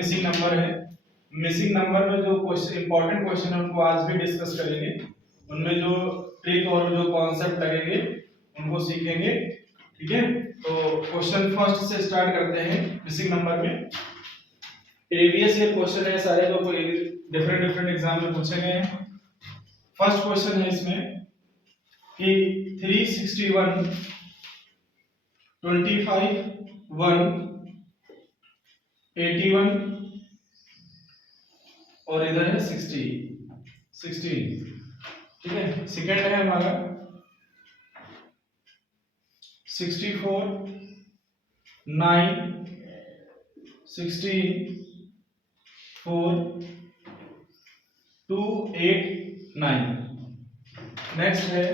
Missing number है। Missing number में जो क्वेश्चन इंपॉर्टेंट क्वेश्चन है उनको आज भी डिस्कस करेंगे, उनमें जो ट्रिक और जो कॉन्सेप्ट लगेंगे उनको सीखेंगे। ठीक है, तो क्वेश्चन फर्स्ट से स्टार्ट करते हैं। मिसिंग नंबर में प्रीवियस ईयर क्वेश्चन है सारे, जो कोई डिफरेंट डिफरेंट एग्जाम में पूछे गए हैं। फर्स्ट क्वेश्चन है इसमें कि 361 25 1 81 और इधर है 16। ठीक है, सेकंड है हमारा 64 9 16 4 2 8 9। नेक्स्ट है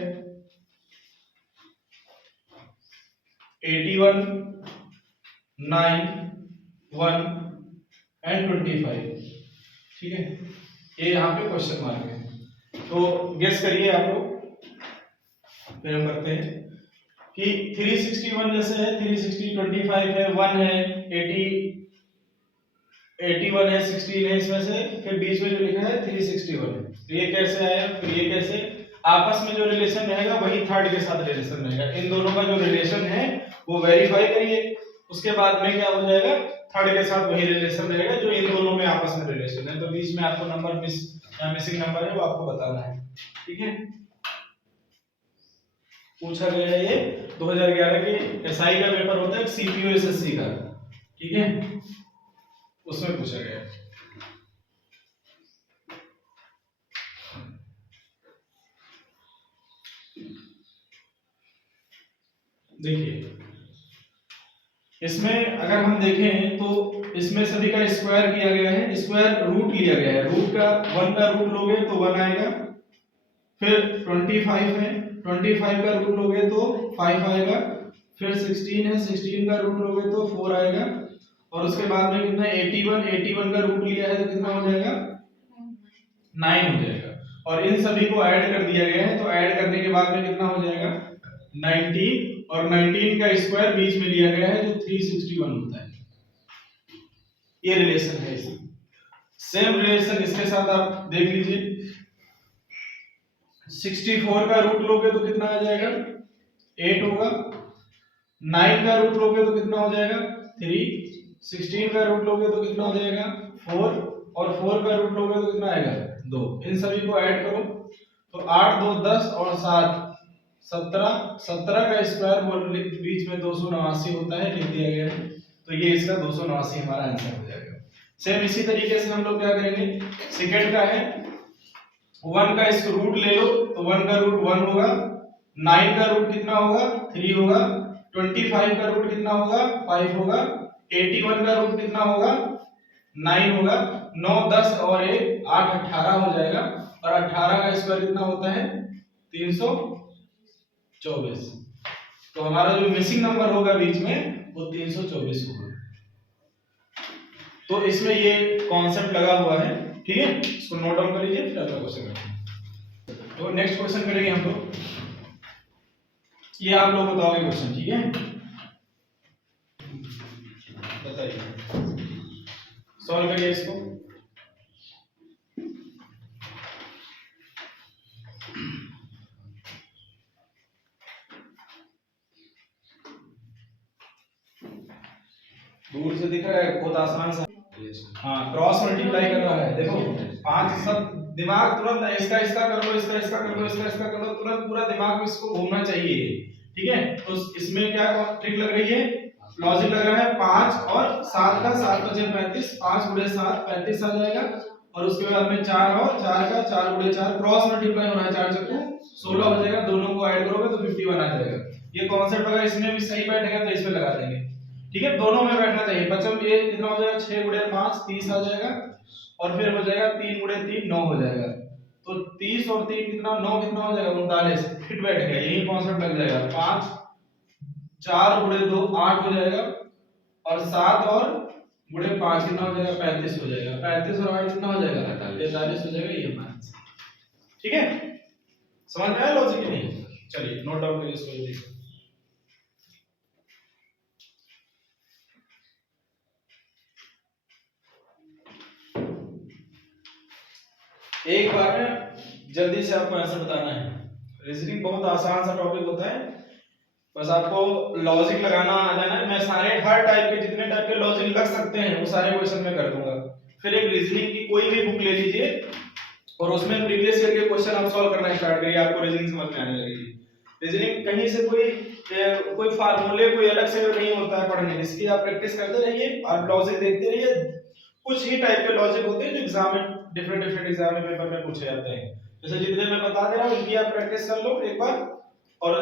81 9 1 एंड 25। ठीक है, ये यहाँ पे क्वेश्चन मार्क है, तो गेस करिए आप लोग। फिर हम करते हैं कि 361 जैसे है, 360 25 है, 1 है, 80 81 है, 16 है, इसमें से फिर बीच में जो लिखा है 361 है, तो ये कैसे आया, फिर ये कैसे, आपस में जो रिलेशन रहेगा वही थर्ड के साथ रिलेशन रहेगा। इन दोनों का जो रिलेशन है वो वेरीफाई करिए, उसके बाद में क्या हो जाएगा, थर्ड के साथ वही रिलेशन रहेगा जो इन दोनों में आपस में रिलेशन है। तो बीच में आपको नंबर मिसिंग नंबर है वो आपको बताना है। ठीक है, पूछा गया है ये 2011 के एसआई का पेपर होता है, सीपीयू एसएससी का। ठीक है, उसमें पूछा गया है। देखिए इसमें अगर हम देखें तो इसमें सभी का स्क्वायर किया गया है, स्क्वायर रूट लिया गया है, रूट का 1 का रूट लोगे तो 1 आएगा, फिर 25 है, 25 का रूट लोगे तो 5 आएगा, फिर 16 है, 16 का रूट लोगे तो 4 आएगा, और उसके बाद में कितना 81 का रूट लिया है तो कितना हो जाएगा 9 हो जाएगा, और इन सभी को ऐड कर दिया गया है, तो ऐड करने के बाद में कितना हो जाएगा 19, और 19 का स्क्वायर बीच में लिया गया है जो 361 होता है। ये रिलेशन है इसमें। सेम रिलेशन इसके साथ आप देख लीजिए, 64 का रूट लोगे तो कितना आ जाएगा 8 होगा, 9 का रूट लोगे तो कितना हो जाएगा 3, 16 का रूट लोगे तो कितना हो जाएगा 4, और 4 का रूट लोगे तो कितना आएगा 2। इन सभी को ऐड करो तो 8 2 10 और 7 17, 17 का स्क्वायर बीच में 289 होता है, लिख दिया गया है, तो ये इसका 289 हमारा आंसर हो जाएगा। सेम इसी तरीके से हम लोग क्या करेंगे, सेकंड का है 1 का इसको रूट ले लो तो 1 का रूट 1 होगा, 9 का रूट कितना होगा 3 होगा, 25 का रूट कितना होगा 5 होगा, 81 का रूट कितना होगा 9 होगा, 9 10 और 1 8 18 हो जाएगा, और 18 का स्क्वायर कितना होता है 324। तो हमारा जो मिसिंग नंबर होगा बीच में वो 324 होगा। तो इसमें ये कॉन्सेप्ट लगा हुआ है। ठीक है, इसको नोट डाउन कर लीजिए, फिर अगला क्वेश्चन करते हैं। तो नेक्स्ट क्वेश्चन करेंगे हम लोग, ये आप लोग बताओगे क्वेश्चन। ठीक है, बताइए, सॉल्व करिए इसको। दूर से दिख रहा है, बहुत आसान सा। हाँ, क्रॉस मल्टीप्लाई कर रहा है, देखो 5 सब दिमाग तुरंत इसका इसका कर लो, इसका इसका कर लो, इसका इसका कर लो, तुरंत पूरा दिमाग में इसको घूमना चाहिए। ठीक है, तो इसमें क्या ट्रिक लग रही है, लॉजिक लग रहा है 5 और 7 का 7 5 35, 5 गुणे 7 35 आ जाएगा, और उसके बाद में 4 और 4 का 4 गुणे 4 क्रॉस मल्टीप्लाई हो रहा है, 4 चक्कू 16 हो जाएगा, दोनों को ऐड करोगे तो 51 आ जाएगा। ये कॉन्सेप्ट अगर इसमें भी सही बैठेगा तो इसमें लगा देंगे। ठीक है, दोनों में बैठना चाहिए। बच्चों ये कितना हो जाएगा 6 गुणे 5 30 आ जाएगा, और फिर हो जाएगा 3 गुणे 3 9 हो जाएगा, तो 30 और 3 कितना 9 कितना हो जाएगा 39, फिट बैठ गया, यही कॉन्सेप्ट लग जाएगा। 5 4 गुणे 2 8 हो जाएगा, और 7 और गुणे 5 कितना हो जाएगा 35 हो जाएगा, 35 और 8 कितना हो जाएगा 43 हो जाएगा, ये हमारा आंसर। ठीक है, समझ में आया लॉजिक की नहीं? चलिए नोट डाउन करिए इसको जल्दी। एक बार में जल्दी से आपको आंसर बताना है। रीजनिंग बहुत आसान सा टॉपिक होता है, बस आपको लॉजिक लगाना आ जाना है। मैं सारे हर टाइप के जितने टाइप के लॉजिक लग सकते हैं वो सारे क्वेश्चन में कर दूंगा। फिर एक रीजनिंग की कोई भी बुक ले लीजिए और उसमें प्रीवियस ईयर के क्वेश्चन आप सॉल्व करना स्टार्ट करिए, आपको रीजनिंग समझ में आने लगेगी। रीजनिंग कहीं से कोई फार्मूले कोई अलग से नहीं होता है पढ़ने, इसकी आप प्रैक्टिस करते रहिए, आप लॉजिक देखते रहिए। कुछ ही टाइप के लॉजिक होते हैं जो एग्जाम में डिफरेंट एग्जाम में पेपर में पूछे जाते हैं। जैसे जितने मैं बता दे रहा हूं इनकी आप प्रैक्टिस कर लो एक बार, और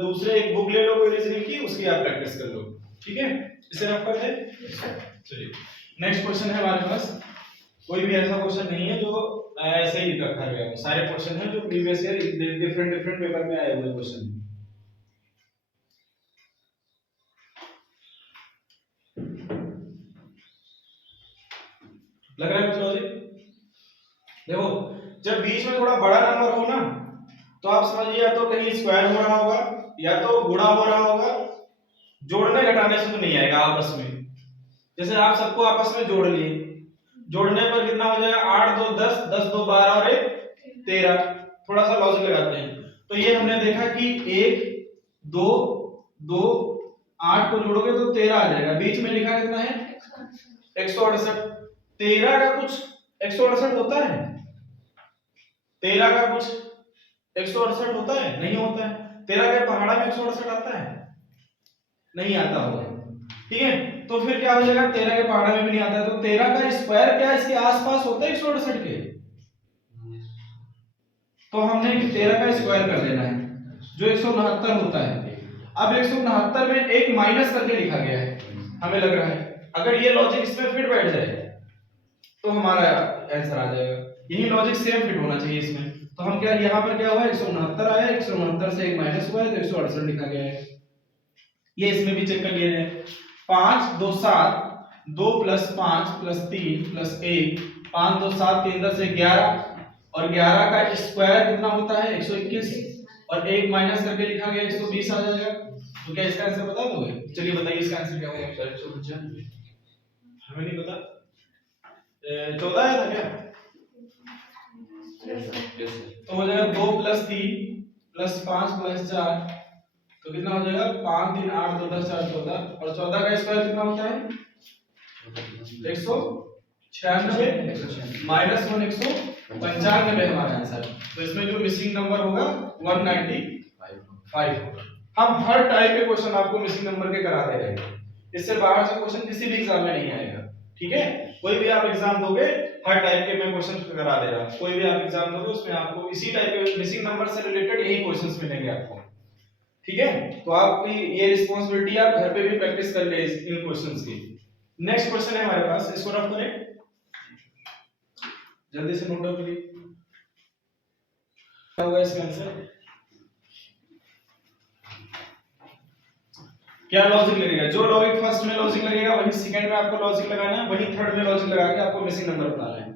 दूसरे एक बुक ले लो कोई रीजनिंग की, उसकी आप प्रैक्टिस कर लो। ठीक है, इसे रफ करते हैं। चलिए नेक्स्ट क्वेश्चन है हमारे पास। कोई भी ऐसा क्वेश्चन नहीं है जो ऐसे ही रखा गया है, सारे क्वेश्चन हैं जो प्रीवियस ईयर डिफरेंट पेपर में आए हुए क्वेश्चन। लग रहा है कुछ लॉजिक? देखो, जब बीच में थोड़ा बड़ा नंबर हो ना तो आप समझिए या तो कहीं स्क्वायर हो रहा होगा या तो गुणा हो रहा होगा। जोड़ने घटाने से तो नहीं आएगा आपस में। जैसे आप सबको आपस में जोड़ लिए, जोड़ने पर कितना हो जाएगा? 8 2 10, 10 2 12 और 1 13। थोड़ा सा लॉजिक लगाते हैं। तो ये हमने देखा कि 1 2 2 8 को जोड़ोगे तो 13 आ जाएगा। बीच में लिखा कितना है? 168। 13 का कुछ 168 होता है? 13 का कुछ 168 होता है? नहीं होता है। 13 के पहाड़ा में 168 आता है? नहीं आता होगा। ठीक है, तो फिर क्या हो जाएगा? 13 के पहाड़ा में भी नहीं आता है, तो 13 का स्क्वायर क्या इसके आसपास होता है 168 के? तो हमने 13 का स्क्वायर कर देना है जो 169 होता है। अब 169 में एक माइनस करके लिखा गया है, हमें लग रहा है अगर ये लॉजिक इसमें फिट बैठ जाए तो हमारा आंसर आ जाएगा। यही लॉजिक सेम फिट होना चाहिए इसमें। तो हम क्या, यहाँ पर क्या हुआ? 169 आया, 169 से एक माइनस हुआ है तो 168 लिखा गया है। ये इसमें भी चेक कर लिया जाए। 5 2 7, 2 + 5 + 3 + 1, 5 2 7 3 10 11, और 11 का स्क्वायर कितना होता है? 121, और एक माइनस करके लिखा गया 120 आ जाएगा। तो क्या इसका आंसर बता दोगे? चलिए बताइए इसका आंसर क्या होगा? 195। हमें नहीं पता। 14 आया था क्या? तो हो जाएगा 2 + 3 + 5 + 4, तो कितना हो जाएगा? 5 3 8 2 10 4 14, और 14 का स्क्वायर कितना होता है? 196 माइनस 1 195 हमारा आंसर। तो इसमें जो मिसिंग नंबर होगा 195 होगा। हम हर टाइप के क्वेश्चन आपको मिसिंग नंबर के करा दे रहे हैं, इससे बाहर से क्वेश्चन किसी भी एग्जाम में नहीं आएगा। ठीक है, कोई भी आप एग्जाम दोगे हर टाइप के मैं क्वेश्चन करा दे रहा हूं। कोई भी आप एग्जाम दोगे उसमें आपको इसी टाइप के मिसिंग नंबर से रिलेटेड यही क्वेश्चंस मिलेंगे आपको। ठीक है, तो आपकी ये रिस्पांसिबिलिटी, आप घर पे भी प्रैक्टिस कर ले इन क्वेश्चंस की। नेक्स्ट क्वेश्चन है हमारे पास, इसको रफ करें, जल्दी से नोट डाउन करिए। क्या होगा इसका आंसर? क्या लॉजिक लगेगा? जो लॉजिक फर्स्ट में लॉजिक लगेगा वही सेकंड में आपको लॉजिक लगाना है, वही थर्ड में लॉजिक लगा के आपको मिसिंग नंबर बताना है।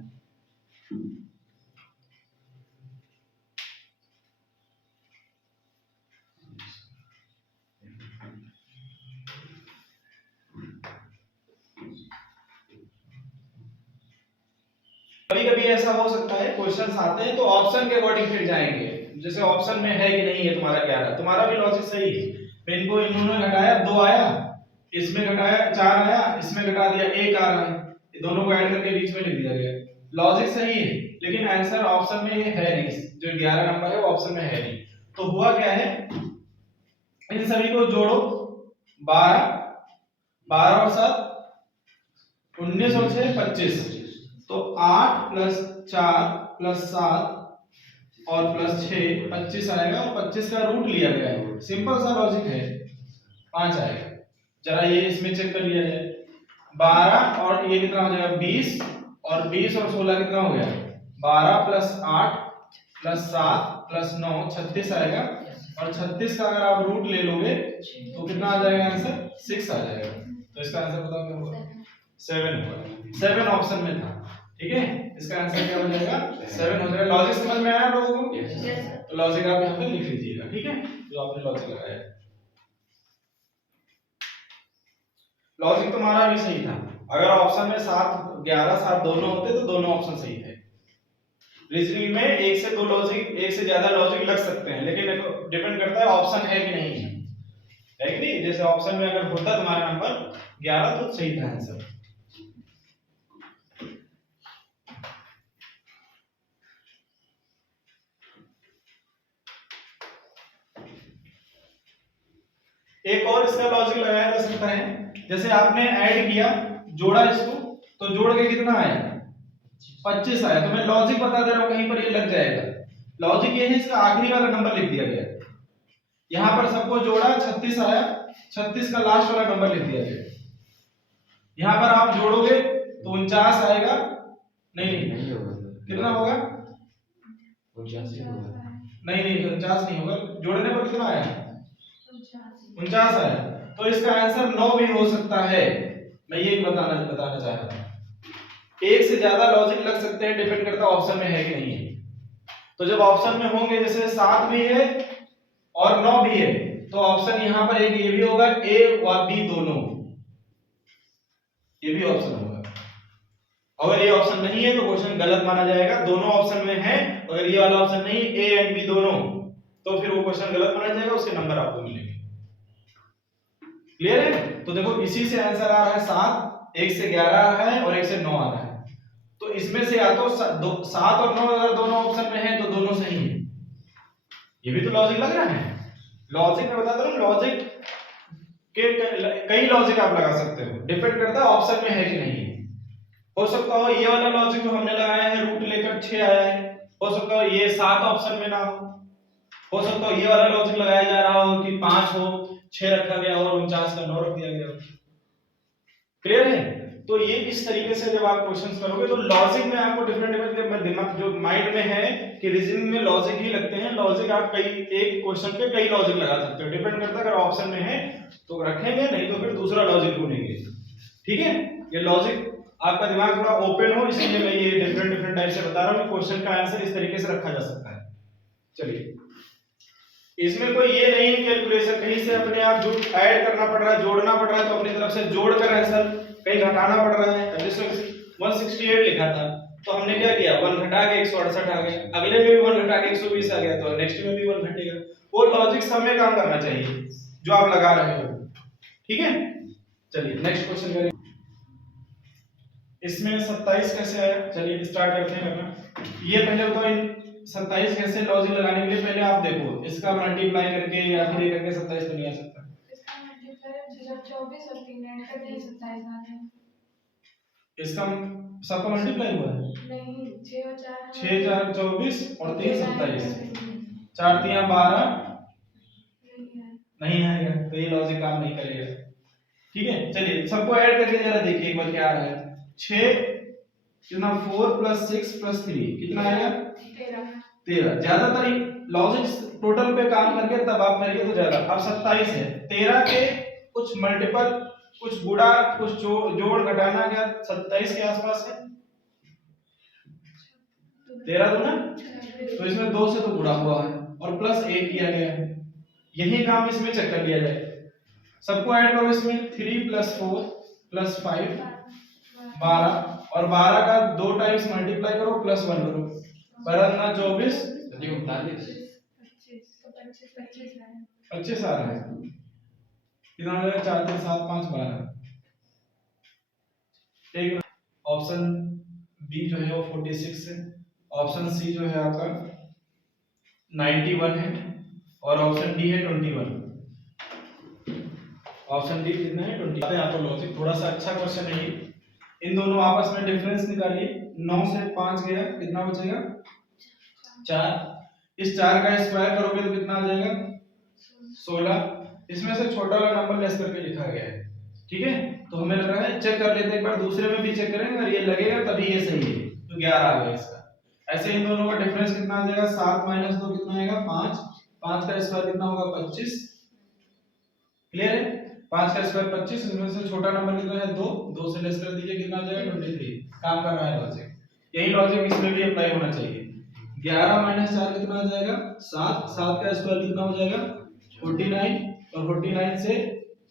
कभी कभी ऐसा हो सकता है क्वेश्चंस आते हैं तो ऑप्शन के अकॉर्डिंग फिर जाएंगे। जैसे ऑप्शन में है कि नहीं है तुम्हारा 11, तुम्हारा भी लॉजिक सही है। इनको इन्होंने घटाया 2 आया, इसमें घटाया 4 आया, इसमें घटा दिया 1 आ रहा है, ये दोनों को ऐड करके बीच में लिख दिया गया। लॉजिक सही है लेकिन आंसर ऑप्शन में है नहीं, जो 11 नंबर है वो ऑप्शन में है नहीं। तो हुआ क्या है, इन सभी को जोड़ो, 12 12 और 7 19 और 6 25, तो 8 + 4 + 7 और +6 25 आएगा, और 25 का रूट लिया गया है। सिंपल सा लॉजिक है, 5 आएगा। जरा ये इसमें चेक कर लिया जाए। 12 और ये कितना हो जाएगा? 20, और 20 और 16 कितना हो गया? 12 + 8 + 7 + 9 36 आएगा, और 36 का अगर आप रूट ले लोगे तो कितना आ जाएगा आंसर? 6 आ जाएगा। तो इसका आंसर बताओ क्या होगा? 7 होगा। 7 ऑप्शन में था। ठीक है, इसका आंसर क्या हो जाएगा? 7 हो जाएगा। लॉजिक समझ में आया लोगों को? तो लॉजिक आप यहाँ पे लिख लीजिएगा। ठीक है, जो आपने लॉजिक लगाया है। लॉजिक तुम्हारा भी सही था। अगर ऑप्शन में 7 11 7 दोनों होते तो दोनों ऑप्शन सही थे। रीजनिंग में एक से दो लॉजिक, एक से ज्यादा लॉजिक लग सकते हैं, लेकिन डिपेंड करता है ऑप्शन है कि नहीं है कि नहीं। जैसे ऑप्शन में अगर होता तुम्हारा नंबर 11 तो सही था आंसर। एक और इसका लॉजिक लगाया जा सकता है, जैसे आपने ऐड किया, जोड़ा इसको, तो जोड़ के कितना आया 25 आया, तो मैं लॉजिक बता दे रहा हूं, कहीं पर ये लग जाएगा। लॉजिक ये है, इसका आखिरी वाला नंबर लिख दिया गया, यहां पर सबको जोड़ा 36 आया, 36 का लास्ट वाला नंबर लिख दिया गया। यहां पर आप जोड़ोगे तो 49 आएगा, नहीं होगा, कितना होगा 49 होगा, नहीं 49 नहीं होगा, जोड़ने पर कितना आया 49 आया, तो इसका आंसर 9 भी हो सकता है। मैं ये बताना चाह रहा था, एक से ज्यादा लॉजिक लग सकते हैं, डिपेंड करता है ऑप्शन में है कि नहीं है। तो जब ऑप्शन में होंगे, जैसे 7 भी है और 9 भी है, तो ऑप्शन यहां पर एक ये भी होगा, ए और बी दोनों, ये भी ऑप्शन होगा। अगर ये ऑप्शन नहीं है तो क्वेश्चन गलत माना जाएगा, दोनों ऑप्शन में है, अगर ये वाला ऑप्शन नहीं, ए एंड बी दोनों, तो फिर वो क्वेश्चन गलत माना जाएगा, उसके नंबर आपको मिलेंगे। क्लियर है? तो देखो इसी से आंसर आ रहा है 7, 1 से 11 आ रहा है और 1 से 9 आ रहा है, तो इसमें से या तो 7 और 9 अगर दोनों ऑप्शन में है तो दोनों सही है। ये भी तो लॉजिक लग रहा है। लॉजिक में बताता हूं, लॉजिक के कई लॉजिक आप लगा सकते हो, डिपेंड करता है ऑप्शन में है कि नहीं। हो सकता हो ये वाला लॉजिक जो हमने लगाया है रूट लेकर 6 आया है, हो सकता हो ये 7 ऑप्शन में ना हो सकता हो ये वाला लॉजिक लगाया जा रहा हो कि 5 हो, 6 रखा गया और 49 का 9 रख दिया गया। क्लियर है? तो ये इस तरीके से जब आप क्वेश्चंस करोगे तो लॉजिक में आपको डिफरेंट दिमाग जो माइंड में है कि रीजनिंग में लॉजिक ही लगते हैं, लॉजिक आप कई एक क्वेश्चन पे कई लॉजिक लगा सकते हो, डिपेंड करता है अगर ऑप्शन में है तो रखेंगे, नहीं तो फिर दूसरा लॉजिक ढूंढेंगे। ठीक है? ये लॉजिक आपका दिमाग थोड़ा ओपन हो, इसलिए मैं ये डिफरेंट टाइप से बता रहा हूं कि क्वेश्चन का आंसर इस तरीके से रखा जा सकता है। चलिए, इसमें कोई ये नहीं है कैलकुलेशन, कहीं से अपने आप जो ऐड करना पड़ रहा है, जोड़ना पड़ रहा है, तो अपनी तरफ से जोड़ कर आंसर कहीं घटाना पड़ रहा है। अब इसमें 168 लिखा था तो हमने क्या किया, 1 घटा के 168 आ गया, अगले में भी 1 घटा के 120 आ गया, तो नेक्स्ट में भी 1 घटेगा। वो लॉजिक सब में काम करना चाहिए जो आप लगा रहे हो। ठीक है? चलिए नेक्स्ट क्वेश्चन करें। इसमें 27 कैसे आया, चलिए स्टार्ट करते हैं करना। ये पहले बताओ 27 कैसे लॉजिक लगाने के लिए पहले आप देखो इसका मल्टीप्लाई करके या फिर ये करके 27 तो नहीं आ सकता। इसका मल्टीप्लाई जब 24 और 3 ऐड करते हैं 27 आता है। इसका सबका मल्टीप्लाई हुआ है नहीं, 6 और 4 6 4 24 और 3 27, 4 3 12 नहीं आएगा, तो ये लॉजिक काम नहीं करेगा। ठीक है? चलिए सबको ऐड करके जरा देखिए एक बार क्या आ रहा है। 6 कितना 4 + 6 + 3 कितना आएगा 13। ज्यादातर लॉजिक टोटल पे काम करके तब आप करिए तो ज्यादा। अब 27 है, 13 के कुछ मल्टीपल, कुछ गुणा, कुछ जोड़ घटाना, क्या 27 के आसपास है 13 दूना, तो इसमें 2 से तो गुणा हुआ है और +1 किया गया है, यही काम इसमें चेक कर लिया जाए। सबको ऐड करो इसमें, 3 + 4 + 5 12 और 12 का 2 टाइम्स मल्टीप्लाई करो +1 करो, 12 24 25 आ रहा है, कितना हो जाएगा 4 3 7 5 12। ठीक, ऑप्शन बी जो है वो 46 है, ऑप्शन सी जो है आपका 91 है और ऑप्शन डी है 21। ऑप्शन डी कितना है 20। यहाँ पर लॉजिक थोड़ा सा अच्छा क्वेश्चन है ये। इन दोनों आपस में डिफरेंस निकालिए, 9 से 5 गया, कितना बचेगा 4। इस 4 का स्क्वायर करोगे तो कितना आ जाएगा 16। इसमें से छोटा वाला नंबर लेस करके लिखा गया है। ठीक है? तो हमें लग रहा है, चेक कर लेते हैं एक बार, दूसरे में भी चेक करेंगे, अगर ये लगेगा तभी ये सही है, तो 11 आ गया इसका। ऐसे इन दोनों का डिफरेंस कितना आ जाएगा 7 - 2 कितना आएगा 5, 5 का स्क्वायर कितना होगा 25। क्लियर है? 5 का स्क्वायर 25, इसमें से छोटा नंबर कितना है 2, 2 से लेस कर दीजिए, कितना आ जाएगा 23। काम कर रहा है लॉजिक, यही लॉजिक इसमें भी अप्लाई होना चाहिए। 11 - 4 कितना आ जाएगा 7, 7 का स्क्वायर कितना हो जाएगा 49 और 49 से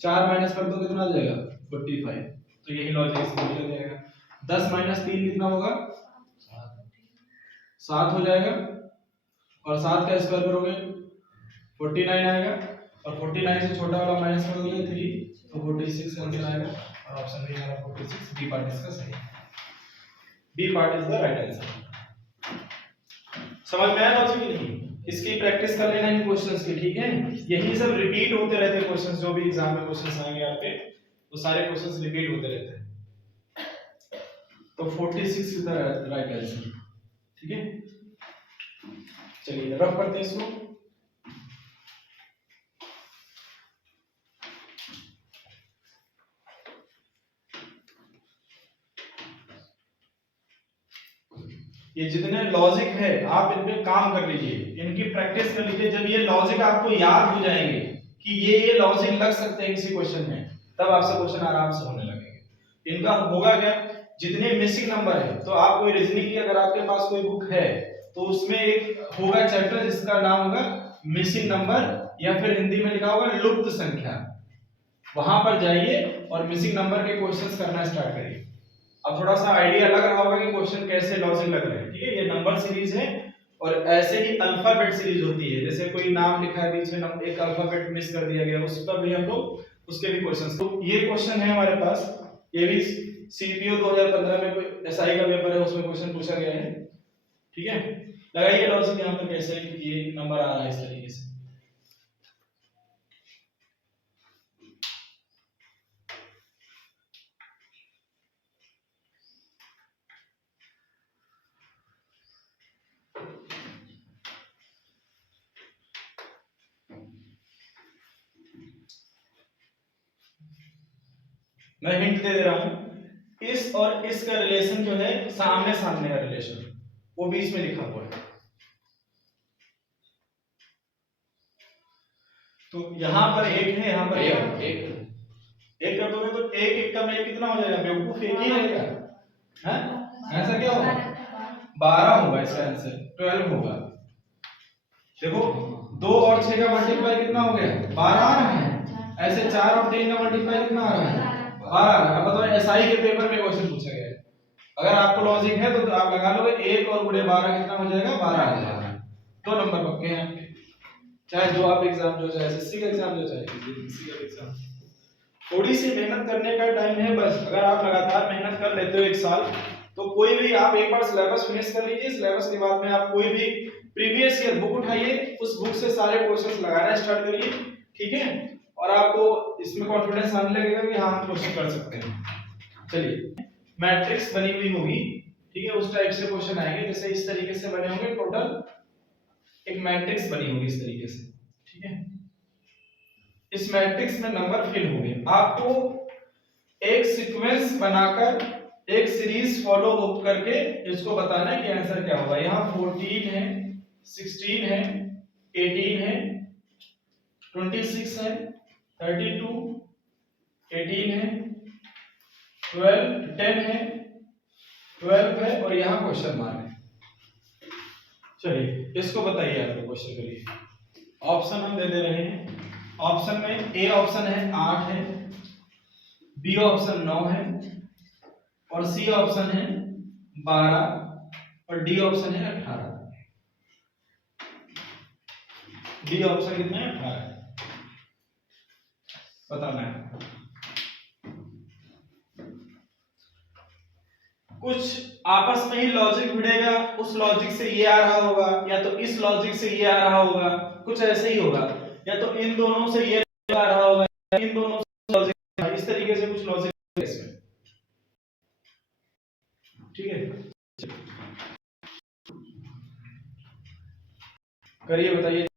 4 माइनस कर दो कितना आ जाएगा 45, तो यही लॉजिक इसमें भी हो जाएगा। 10 - 3 कितना होगा 7 हो जाएगा, और 7 का स्क्वायर करोगे 49 आएगा, और 49 से छोटा वाला माइनस कर दोगे 3, तो 46 आंसर आएगा। और ऑप्शन बी हमारा 46, बी पार्ट इसका सही है। B part is the right answer. समझ में आया लॉजिक की नहीं? इसकी प्रैक्टिस कर लेना इन क्वेश्चंस की, ठीक है? यही सब रिपीट होते रहते हैं क्वेश्चंस, जो भी एग्जाम में क्वेश्चंस आएंगे आपके, वो सारे क्वेश्चंस रिपीट होते रहते हैं। तो 46 इज द राइट आंसर, ठीक है? चलिए रफ करते हैं इसको। ये जितने लॉजिक है आप इन पे काम कर लीजिए, इनकी प्रैक्टिस कर लीजिए। जब ये लॉजिक आपको याद हो जाएंगे कि ये लॉजिक लग सकते हैं किसी क्वेश्चन में, तब आपसे क्वेश्चन आराम से होने लगेंगे। इनका होगा क्या, जितने मिसिंग नंबर है, तो आप कोई रीजनिंग की अगर आपके पास कोई बुक है तो उसमें एक होगा चैप्टर जिसका नाम होगा मिसिंग नंबर, या फिर हिंदी में लिखा होगा लुप्त संख्या। वहां पर जाइए और मिसिंग नंबर के क्वेश्चंस करना स्टार्ट करिए। अब थोड़ा सा आइडिया लग रहा होगा कि क्वेश्चन कैसे लॉजिक लग रहे हैं, ठीक है? ये नंबर सीरीज है, और ऐसे ही अल्फाबेट सीरीज होती है। जैसे कोई नाम लिखा है, बीच में एक अल्फाबेट मिस कर दिया गया, उस पर भी हम लोग उसके भी क्वेश्चंस। तो ये क्वेश्चन है हमारे पास, ये भी सीपीओ 2015 में कोई एसआई का पेपर है, उसमें क्वेश्चन पूछा गया है, ठीक है? लगाइए लॉजिक यहाँ पर कैसे ये नंबर आ रहा है इस तरीके से। मैं हिंट दे रहा हूं, इस और इस का रिलेशन जो है सामने सामने का रिलेशन, वो बीच में लिखा हुआ है। तो यहाँ पर एक है, यहाँ पर एक कर दोगे तो एक का में कितना हो जाएगा? बेवकूफ एक ही रहेगा, हैं? आंसर क्या होगा? 12 होगा इसका आंसर, 12 होगा। देखो 2 और 6 का मल्टीप्लाई कितना हो गया? 12 आ रहा है। ऐसे 4 और 3 का मल्टीप्लाई कितना आ रहा है? 12 आ रहा है। अब बताओ एसआई के पेपर में क्वेश्चन पूछा गया है, अगर आपको लॉजिक है तो आप लगा लोगे 1 और गुणे 12 कितना हो जाएगा? 12 आ जाएगा। 2 नंबर पक्के हैं आपके, चाहे जो आप एग्जाम जो चाहे एसएससी का एग्जाम जो चाहे यूपीएससी का एग्जाम। थोड़ी सी मेहनत करने का टाइम है बस। अगर आप लगातार मेहनत कर लेते हो एक साल, तो कोई भी आप एक बार सिलेबस फिनिश कर लीजिए। सिलेबस के बाद में आप कोई भी प्रीवियस ईयर बुक उठाइए, उस बुक से सारे क्वेश्चंस लगाना स्टार्ट करिए, ठीक है? और आपको इसमें कॉन्फिडेंस आने लगेगा कि हाँ हम क्वेश्चन कर सकते हैं। चलिए, मैट्रिक्स बनी हुई होगी, ठीक है? उस टाइप से क्वेश्चन आएंगे, जैसे इस तरीके से बने होंगे। टोटल एक मैट्रिक्स बनी होगी इस तरीके से, ठीक है? इस मैट्रिक्स में नंबर फिल होंगे। आपको एक सीक्वेंस बनाकर एक सीरीज फॉलो करके इसको बताना है कि आंसर क्या होगा। यहाँ 14 है, 16 है, 18 है, 26 है, 32, 18 है, 12, 10 है, 12 है, और यहाँ क्वेश्चन मार्क है। चलिए इसको बताइए आप क्वेश्चन के लिए। ऑप्शन हम दे दे रहे हैं। ऑप्शन में ए ऑप्शन है 8 है, बी ऑप्शन 9 है, और सी ऑप्शन है 12, और डी ऑप्शन है 18। डी ऑप्शन कितना है? 18 बताना है। कुछ आपस में ही लॉजिक भिड़ेगा, उस लॉजिक से ये आ रहा होगा, या तो इस लॉजिक से ये आ रहा होगा, कुछ ऐसे ही होगा, या तो इन दोनों से ये आ रहा होगा, इन दोनों से लॉजिक, इस तरीके से कुछ लॉजिक इसमें, ठीक है? करिए, बताइए।